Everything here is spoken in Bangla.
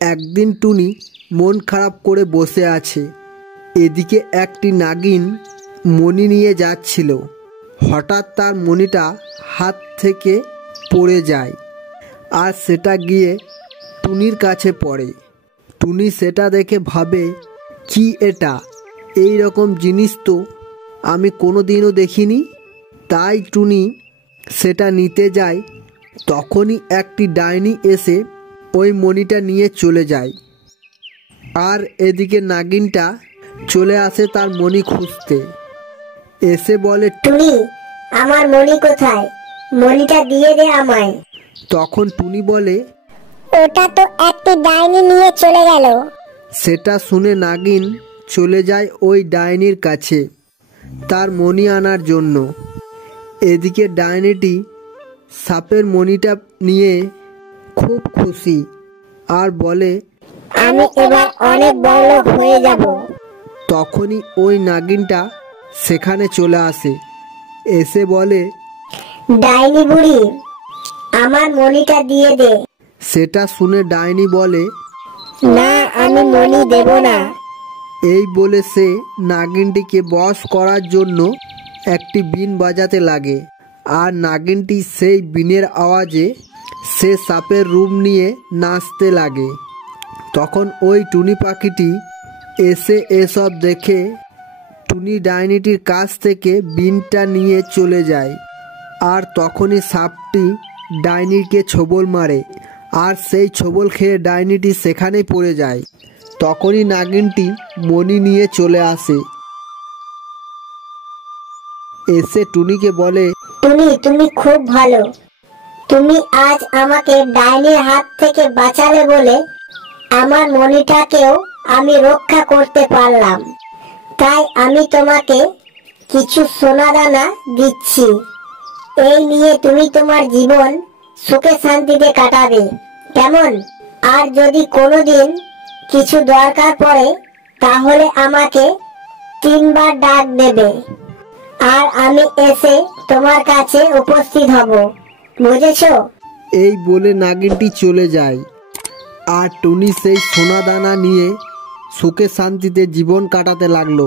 একদিন টুনি মন খারাপ করে বসে আছে। এদিকে একটি নাগিন মণি নিয়ে যাচ্ছিল। হঠাৎ তার মণিটা হাত থেকে পড়ে যায় আর সেটা গিয়ে টুনির কাছে পড়ে। টুনি সেটা দেখে ভাবে, কি এটা, এই রকম জিনিস তো আমি কোনোদিনও দেখিনি। তাই টুনি সেটা নিতে যায়। তখনই একটি ডাইনি এসে ওই মণিটা নিয়ে চলে যায়। আর এদিকে নাগিনটা চলে আসে তার মণি খুঁজতে। এসে বলে, টুনি, আমার মণি কোথায়? মণিটা দিয়ে দে আমায়। তখন টুনি বলে, ওটা তো একটি ডাইনি নিয়ে চলে গেল। সেটা শুনে নাগিন চলে যায় ওই ডাইনির কাছে তার মণি আনার জন্য। এদিকে ডাইনিটি সাপের মণিটা নিয়ে খুব খুশি আর বলে, আমি এবার অনেক বড়লোক হয়ে যাব। তখনই ওই নাগিনটা সেখানে চলে আসে। এসে বলে, ডাইনি বুড়ি, আমার মণিটা দিয়ে দে। সেটা শুনে ডাইনি বলে, না, আমি মণি দেব না। এই বলে সে নাগিনটিকে বশ করার জন্য একটি বিন বাজাতে লাগে। আর নাগিনটি সেই বিনের আওয়াজে সে সাপের রূপ নিয়ে নাচতে লাগে। তখন ওই টুনি পাখিটি এসে এসব দেখে টুনি ডাইনিটির কাছ থেকে বিনটা নিয়ে চলে যায়। আর তখনই সাপটি ডাইনিকে ছোবল মারে আর সেই ছোবল খেয়ে ডাইনিটি সেখানেই পড়ে যায়। তখনই নাগিনটি মণি নিয়ে চলে আসে। এসে টুনিকে বলে, টুনি, তুমি খুব ভালো। তুমি আজ আমাকে ডাইনির হাত থেকে বাঁচালে বলে আমার মণিটাকেও আমি রক্ষা করতে পারলাম। তাই আমি তোমাকে কিছু সোনা দানা দিচ্ছি। এই নিয়ে তুমি তোমার জীবন সুখে শান্তিতে কাটাবে, কেমন? আর যদি কোনোদিন কিছু দরকার পড়ে তাহলে আমাকে 3 বার ডাক দেবে আর আমি এসে তোমার কাছে উপস্থিত হব, বুঝেছো? এই বলে নাগিনটি চলে যায়। আর টুনি সেই সোনা দানা নিয়ে সুখে শান্তিতে জীবন কাটাতে লাগলো।